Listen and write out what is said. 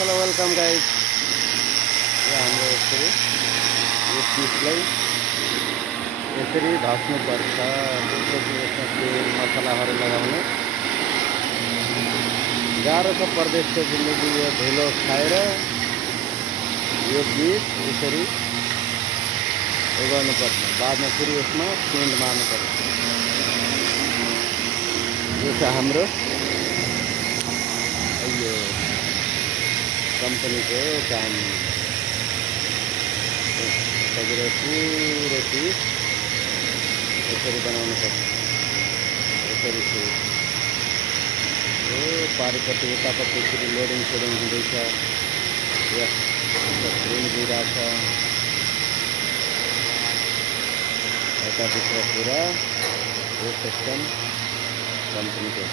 Hello welcome guys. हाम्रो यसरी यो पिसलाई यसरी धस्नुपर्छ। त्यसपछि यसमा तेल मसलाहरू लगाउने गाह्रो छ। परदेशको जिन्दगी यो धुलो खाएर यो पिस यसरी उगाउनुपर्छ। बादमा फेरि यसमा पेन्ट मार्नुपर्छ। यो छ हाम्रो यो कंपनी को काम। पूरे पीस यसरी बनाउनु पर्छ। यसरी पारिपट्टि उतापट्टि फेरि लोडिङ सोडिङ हुँदैछ। ट्रेन गइरहेछ यताभित्र पुरा यो सिस्टम कंपनी को।